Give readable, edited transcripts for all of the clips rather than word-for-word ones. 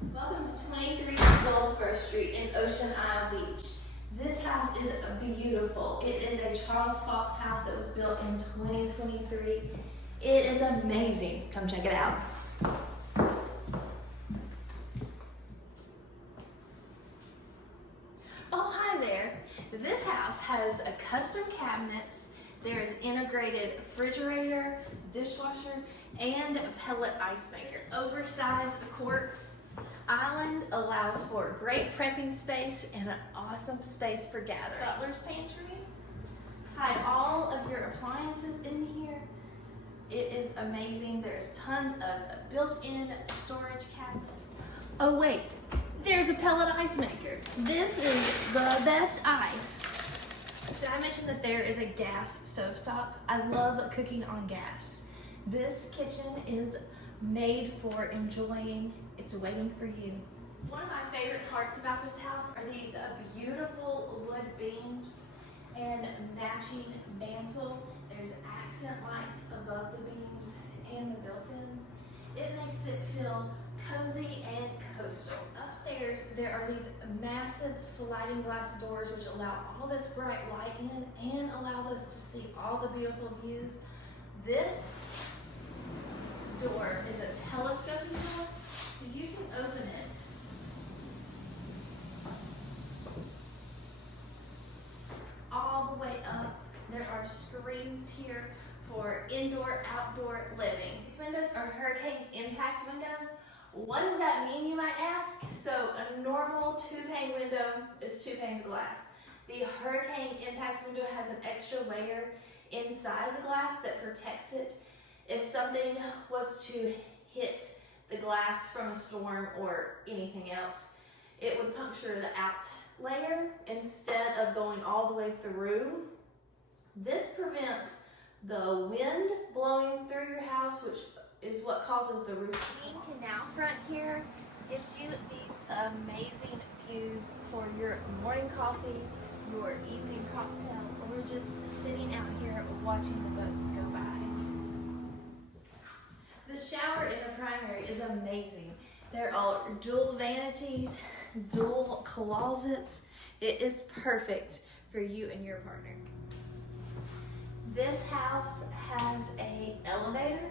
Welcome to 23 Goldsboro Street in Ocean Isle Beach. This house is beautiful. It is a Charles Fox house that was built in 2023. It is amazing. Come check it out. Oh, hi there. This house has a custom cabinets. There is integrated refrigerator, dishwasher, and pellet ice maker. Oversized quartz island allows for great prepping space and an awesome space for gathering. Butler's pantry. Hide all of your appliances in here. It is amazing. There's tons of built-in storage cabinets. Oh wait, there's a pellet ice maker. This is the best ice. Did I mention that there is a gas stovetop? I love cooking on gas. This kitchen is made for enjoying. It's waiting for you. One of my favorite parts about this house are these beautiful wood beams and matching mantle. There's accent lights above the beams and the built-ins. It makes it feel cozy and coastal. Upstairs, there are these massive sliding glass doors which allow all this bright light in and allows us to see all the beautiful views. This door is a telescoping door, so you can open it all the way up. There are screens here for indoor, outdoor living. These windows are hurricane impact windows. What does that mean, you might ask? So a normal 2-pane window is 2 panes of glass. The hurricane impact window has an extra layer inside the glass that protects it. If something was to hit the glass from a storm or anything else, it would puncture the out layer instead of going all the way through. This prevents the wind blowing through your house, which is what causes the roof to come off. Canal front here gives you these amazing views for your morning coffee, your evening cocktail, or just sitting out here watching the boats go by. The shower in the primary is amazing. There are dual vanities, dual closets. It is perfect for you and your partner. This house has an elevator,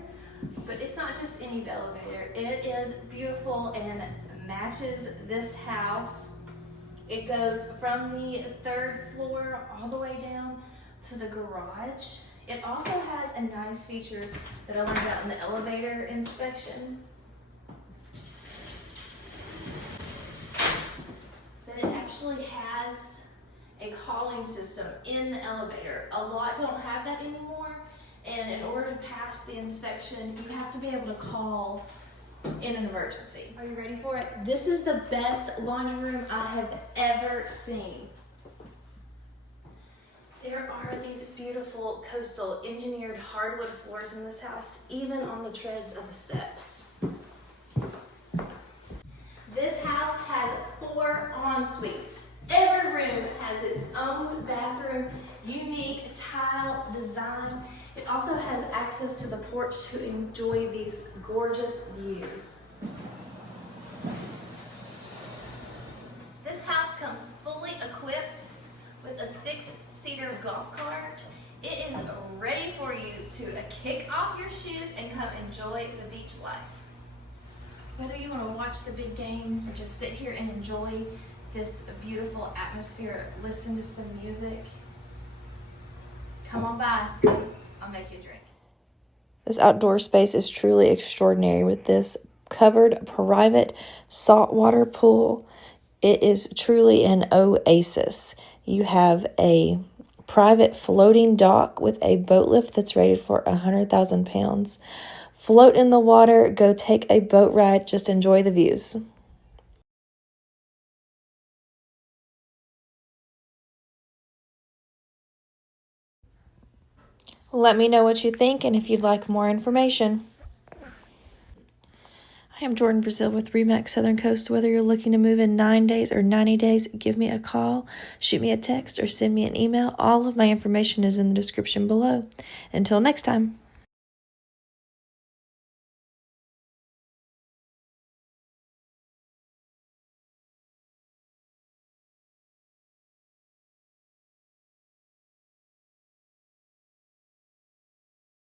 but it's not just any elevator. It is beautiful and matches this house. It goes from the 3rd floor all the way down to the garage. It also has a nice feature that I learned about in the elevator inspection. That it actually has a calling system in the elevator. A lot don't have that anymore, and in order to pass the inspection, you have to be able to call in an emergency. Are you ready for it? This is the best laundry room I have ever seen. There are these beautiful coastal engineered hardwood floors in this house, even on the treads of the steps. This house has 4 en-suites. Every room has its own bathroom, unique tile design. It also has access to the porch to enjoy these gorgeous views. This house comes fully equipped with a 6-seater golf cart. It is ready for you to kick off your shoes and come enjoy the beach life. Whether you want to watch the big game or just sit here and enjoy this beautiful atmosphere, listen to some music, come on by. I'll make you a drink. This outdoor space is truly extraordinary with this covered private saltwater pool. It is truly an oasis. You have a private floating dock with a boat lift that's rated for 100,000 pounds. Float in the water, go take a boat ride, just enjoy the views. Let me know what you think and if you'd like more information. I am Jordan Brazil with Remax Southern Coast. Whether you're looking to move in 9 days or 90 days, give me a call, shoot me a text, or send me an email. All of my information is in the description below. Until next time.